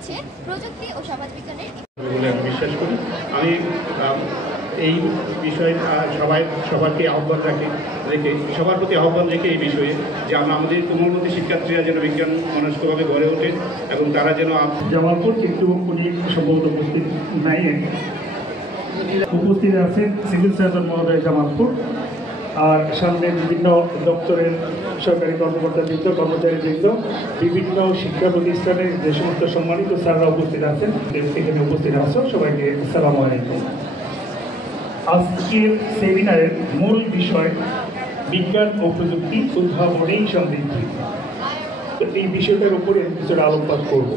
হচ্ছে প্রযুক্তি ও সমাজবিজ্ঞানের বলে আমি বিশ্বাস করি। আমি এই বিষয়ে সবাইকে আহ্বান রেখে সবার প্রতি আহ্বান রেখে এই বিষয়ে যে আমরা আমাদের কোমলমতি শিক্ষার্থীরা যেন বিজ্ঞান মনস্কভাবে গড়ে ওঠে এবং তারা যেন জামালপুর কিন্তু উনি সম্ভবত উপস্থিত নাই, উপস্থিত আছেন সিভিল সার্জন মহোদয় জামালপুর, আর সামনে বিভিন্ন দপ্তরের সরকারি কর্মকর্তাবৃন্দ, কর্মচারীবৃন্দ, বিভিন্ন শিক্ষা প্রতিষ্ঠানের যে সমস্ত সম্মানিত স্যাররা উপস্থিত আছেন, এখানে উপস্থিত আছেন, সবাইকে আসসালামু আলাইকুম। আজকের সেমিনারের মূল বিষয় বিজ্ঞান ও প্রযুক্তি উদ্ভাবনেই সমৃদ্ধি। তো এই বিষয়টার উপরে কিছুটা আলোকপাত করব।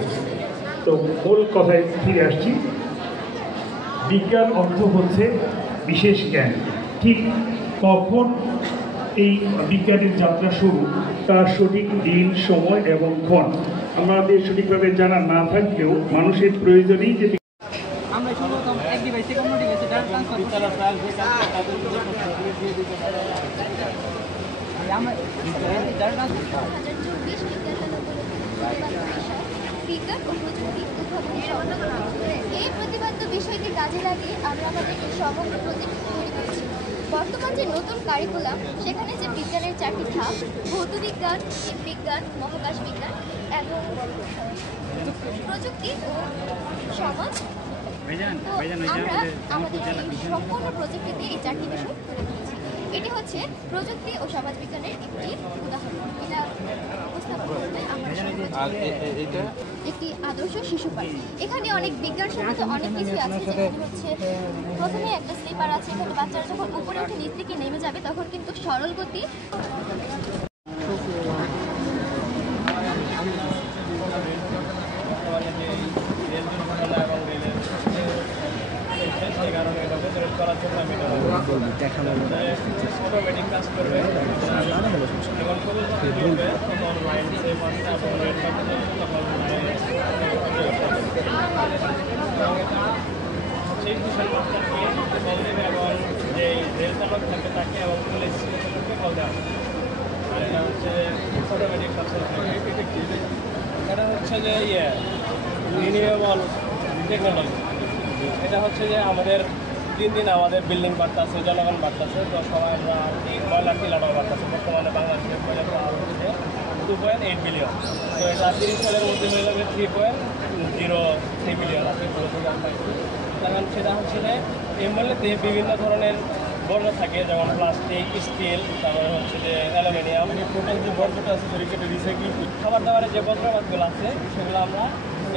তো মূল কথায় ফিরে আসছি। বিজ্ঞান অর্থ হচ্ছে বিশেষ জ্ঞান। ঠিক কখন এই বিজ্ঞানের যাত্রা শুরু, তার সঠিক দিন, সময় এবং ক্ষণ আমাদের সঠিকভাবে জানা না থাকলেও মানুষের প্রয়োজনেই যে আমরা সর্বপ্রথম এক ডিভাইস থেকে অন্য ডিভাইসে ডাটা ট্রান্সফার করতে বিজ্ঞান ও প্রযুক্তি উদ্ভাবনী এই প্রতিপাদ্য বিষয়কে কাজে লাগিয়ে আমরা আমাদের এই সমগ্র প্রজেক্ট তৈরি করেছি। বর্তমান যে নতুন কারিকুলাম, সেখানে যে বিজ্ঞানের 4টি ধাপ, ভৌতবিজ্ঞান, জীববিজ্ঞান, মহাকাশ বিজ্ঞান এবং প্রযুক্তি ও সমাজ, আমরা আমাদের এই সম্পূর্ণ প্রজেক্টটিতে এই 4টি বিষয় তুলে ধরেছি। এটি হচ্ছে প্রযুক্তি ও সমাজবিজ্ঞানের একটি উদাহরণ। এটা উপস্থাপন করবে একটি আদর্শ শিশু পার্ক। এখানে অনেক বিজ্ঞানসম্মত অনেক কিছু আছে। যেখানে হচ্ছে প্রথমে একটা স্লিপার আছে, এখানে বাচ্চারা যখন উপরে উঠে নিচ থেকে নেমে যাবে তখন কিন্তু সরল গতি অটোমেটিক কাজ করবে এবং সেই বিষয় এবং যে রেল চালক থাকে তাকে এবং পুলিশ চালককে কল দেওয়া আর এটা হচ্ছে অটোমেটিক এটা হচ্ছে যে রিনিউয়েবল টেকনোলজি। এটা হচ্ছে যে আমাদের দিন দিন আমাদের বিল্ডিং বাড়তেছে, জনগণ বাড়তেছে, তো সবাই আমরা এই ময়লা টিলাটাও বাড়তেছে। বর্তমানে বাংলাদেশের ময়লা হচ্ছে 2.8 বিলিয়ন। তো এটা 30 সালের মধ্যে হয়ে যাবে 3.03 বিলিয়ন আছে। কারণ সেটা হচ্ছে যে এই ময়লাতে বিভিন্ন ধরনের বর্জ্য থাকে, যেমন প্লাস্টিক, স্টিল, তারপরে হচ্ছে যে অ্যালুমিনিয়াম। টোটাল যে বর্জ্যটা আছে সেটাকে রিসাইকেল করি। খাবার দাবারের যে বর্জ্যপাতগুলো আছে সেগুলো আমরা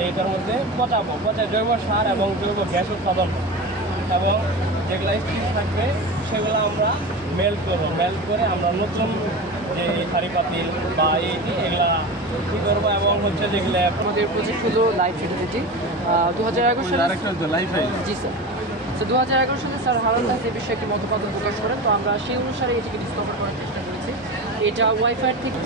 এইটার মধ্যে পচাবো, পচায় জৈব সার এবং জৈব গ্যাস উৎপাদন করবো এবং যেগুলো স্টিল থাকবে সেগুলো আমরা মেল্ট করবো। মেল্ট করে আমরা নতুন যে হাঁড়ি পাতিল বা এগুলা কী করবো এবং হচ্ছে যেগুলো আমাদের প্রজেক্ট হলো লাইফ ইউনিভার্সিটি 2011 সালে। জি স্যার। তো 2011 সালে স্যার হারুন দাস এই বিষয়ে একটি মতবাদ প্রকাশ করেন, তো আমরা সেই অনুসারে এটিকে ডিসকভার করার চেষ্টা করেছি। এটা ওয়াইফাই থেকে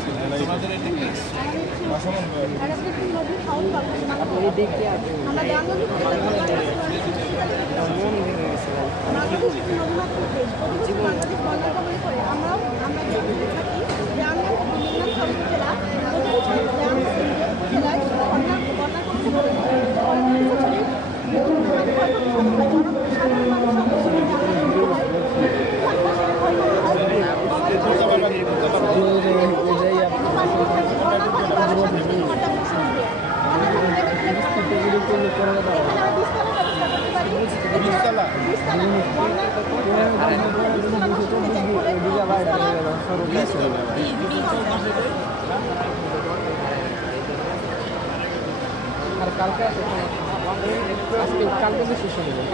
আর কালকে আছে, কালকে শেষ হয়ে যাবে।